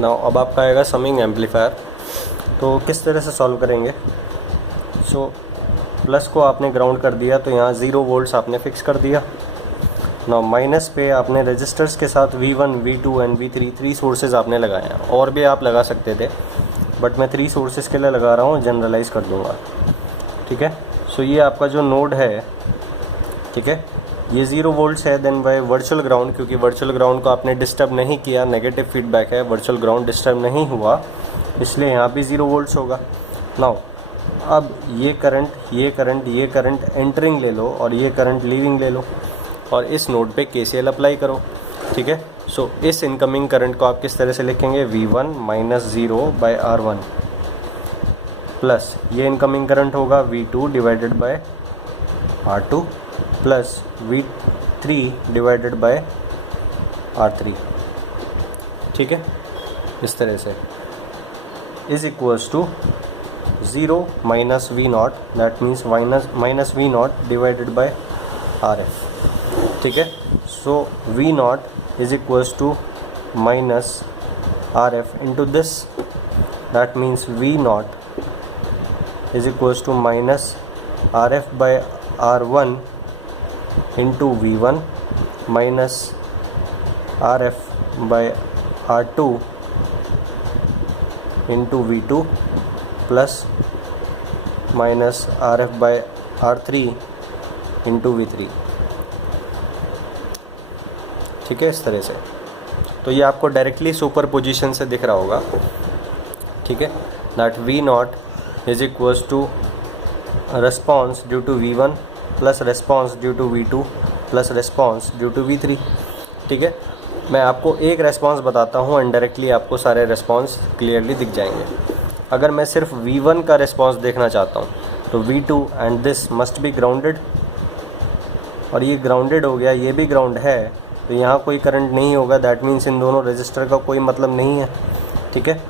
Now अब आपका आएगा समिंग एम्पलीफायर। तो किस तरह से सॉल्व करेंगे? सो प्लस को आपने ग्राउंड कर दिया तो यहाँ 0 वोल्ट्स आपने फिक्स कर दिया। नाउ माइनस पे आपने रजिस्टर्स के साथ V1, V2 and V3 3 sources आपने लगाए हैं। और भी आप लगा सकते थे बट मैं 3 सोर्सेज के लिए लगा रहा हूँ, जनरलाइज कर दूँगा। ठीक है, सो ये आपका जो नोड है, ठीक है, ये 0 वोल्ट्स है। देन बाय वर्चुअल ग्राउंड, क्योंकि वर्चुअल ग्राउंड को आपने डिस्टर्ब नहीं किया, नेगेटिव फीडबैक है, वर्चुअल ग्राउंड डिस्टर्ब नहीं हुआ, इसलिए यहाँ भी 0 वोल्ट्स होगा। नाउ अब ये करंट एंटरिंग ले लो और ये करंट लीविंग ले लो और इस नोड पे KCL अप्लाई करो। ठीक है, सो इस इनकमिंग करंट को आप किस तरह से लिखेंगे? V1 माइनस 0/R1 प्लस ये इनकमिंग करंट होगा V2 divided by R2 plus V3 divided by R3। ठीक है, इस तरह से is equals to 0 minus V0, that means minus V0 divided by RF। ठीक है, so V0 is equals to minus RF into this, that means V0 is equals to minus RF by R1 into V1 minus RF by R2 into V2 plus minus RF bye R3 into V3। ठीक है, इस तरह से। तो ये आपको directly super position से दिख रहा होगा। ठीक है, that V0 is equals to response due to V1 plus response due to V2 plus response due to V3। ठीक है, मैं आपको एक रेस्पॉन्स बताता हूँ एंड डायरेक्टली आपको सारे रेस्पॉन्स क्लियरली दिख जाएंगे। अगर मैं सिर्फ V1 का रेस्पॉन्स देखना चाहता हूँ तो V2 and this must be grounded, और ये ग्राउंडेड हो गया, ये भी ग्राउंड है, तो यहाँ कोई करंट नहीं होगा, दैट मीन्स इन दोनों रजिस्टर का कोई मतलब नहीं है। ठीक है,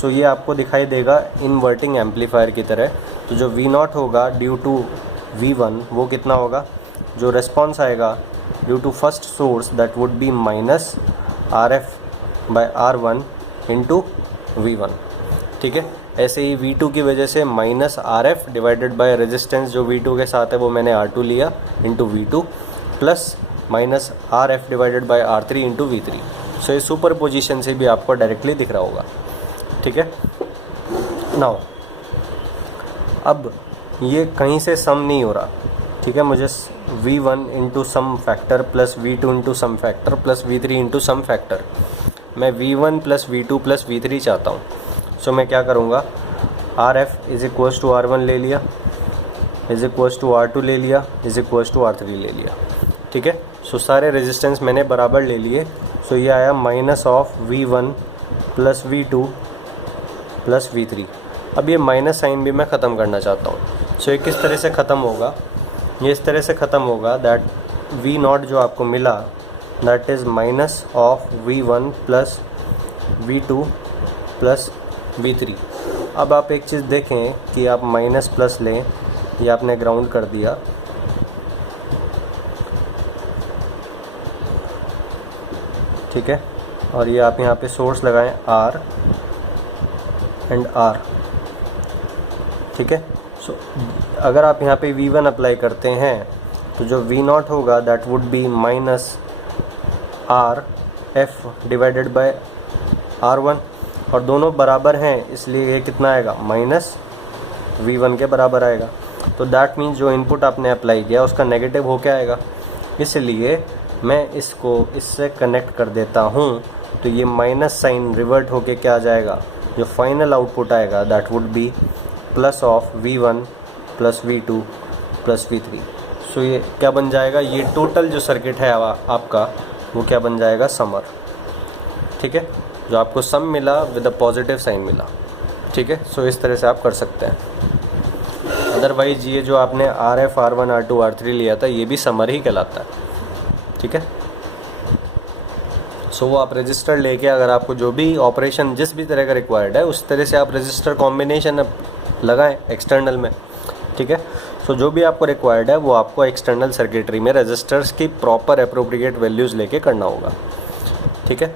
सो ये आपको दिखाई देगा इन्वर्टिंग एम्पलीफायर की तरह। तो जो V0 होगा ड्यू टू V1 वो कितना होगा? जो रेस्पॉन्स आएगा due to first source that would be minus RF by R1 into V1। ठीक है, ऐसे ही V2 की वजह से माइनस RF डिवाइडेड बाय रेजिस्टेंस जो V2 के साथ है वो मैंने R2 लिया into V2 plus minus RF divided by R3 into V3। So ये सुपर पोजिशन से भी आपको डायरेक्टली दिख रहा होगा। ठीक है, नाउ अब ये कहीं से सम नहीं हो रहा। ठीक है, मुझे V1 into some factor plus V2 into some factor plus V3 into some factor, मैं V1 plus V2 plus V3 चाहता हूँ। सो मैं क्या करूँगा? RF is equals to R1 ले लिया, इज इक्वल्स टू R2 ले लिया, इज इक्वल्स टू R3 ले लिया। ठीक है, सो सारे रेजिस्टेंस मैंने बराबर ले लिए। सो ये आया minus of V1 plus V2 plus V3। अब ये माइनस साइन भी मैं ख़त्म करना चाहता हूँ। सो ये किस तरह से ख़त्म होगा? ये इस तरह से ख़त्म होगा दैट V0 जो आपको मिला that is minus of V1 plus V2 plus V3। अब आप एक चीज़ देखें कि आप माइनस प्लस लें, ये आपने ग्राउंड कर दिया। ठीक है, और ये आप यहाँ पे सोर्स लगाएं R एंड R। ठीक है, सो अगर आप यहाँ पे V1 अप्लाई करते हैं तो जो V0 होगा that would be minus RF divided bye R1, और दोनों बराबर हैं इसलिए ये कितना आएगा? माइनस V1 के बराबर आएगा। तो दैट मीन्स जो इनपुट आपने अप्लाई किया उसका नेगेटिव हो क्या आएगा? इसलिए मैं इसको इससे कनेक्ट कर देता हूँ, तो ये माइनस साइन रिवर्ट होके क्या आ जाएगा? जो फाइनल आउटपुट आएगा that would B plus of V1 plus V2 plus V3। So ये क्या बन जाएगा? ये टोटल जो सर्किट है आपका वो क्या बन जाएगा? समर। ठीक है, जो आपको सम मिला विद अ पॉजिटिव साइन मिला। ठीक है, सो इस तरह से आप कर सकते हैं। अदरवाइज ये जो आपने RF R1 R2 R3 लिया था ये भी समर ही कहलाता है। ठीक है, सो वो आप रजिस्टर लेके अगर आपको जो भी ऑपरेशन जिस भी तरह का रिक्वायर्ड है उस तरह से आप रजिस्टर कॉम्बिनेशन लगाएं एक्सटर्नल में। ठीक है, सो जो भी आपको रिक्वायर्ड है वो आपको एक्सटर्नल सर्किटरी में रजिस्टर्स की प्रॉपर अप्रोप्रिएट वैल्यूज़ लेके करना होगा। ठीक है।